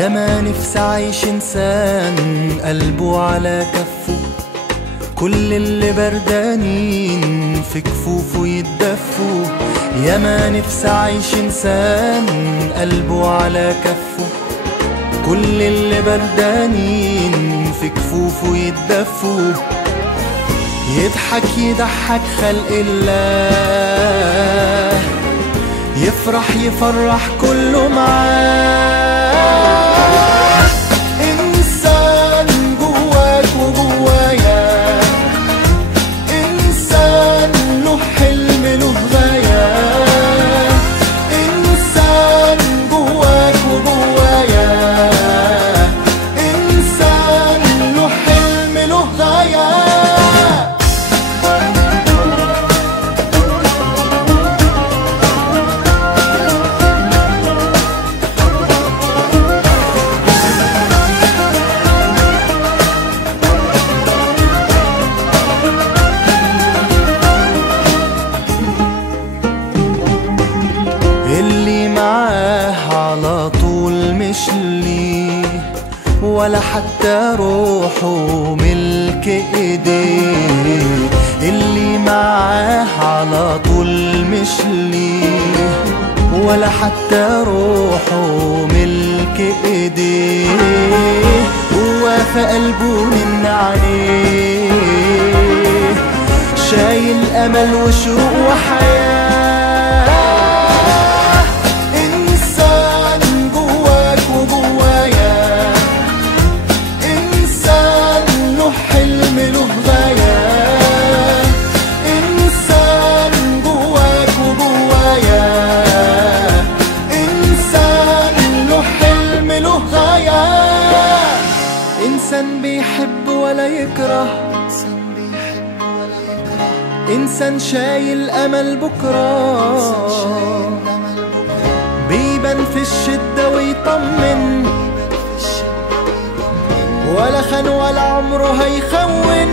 ياما نفسي أعيش إنسان قلبه على كفه، كل اللي بردانين في كفوفه يتدفوا. ياما نفسي أعيش إنسان قلبه على كفه، كل اللي بردانين في كفوفه يتدفوا. يضحك يضحك خلق الله، يفرح يفرح كله معاه. إنسان جواك وجوايا، إنسان له حلم له غاية. إنسان جواك وجوايا، إنسان له حلم له غاية. اللي معاه على طول مش ليه، ولا حتى روحه ملك ايديه. اللي معاه على طول مش ليه، ولا حتى روحه ملك ايديه. هو في قلبه من عليه، شايل امل وشوق وحياه. إنسان بيحب ولا يكره، إنسان شايل أمل بكرة، بيبان في الشدة ويطمن، ولا خان ولا عمره هيخون.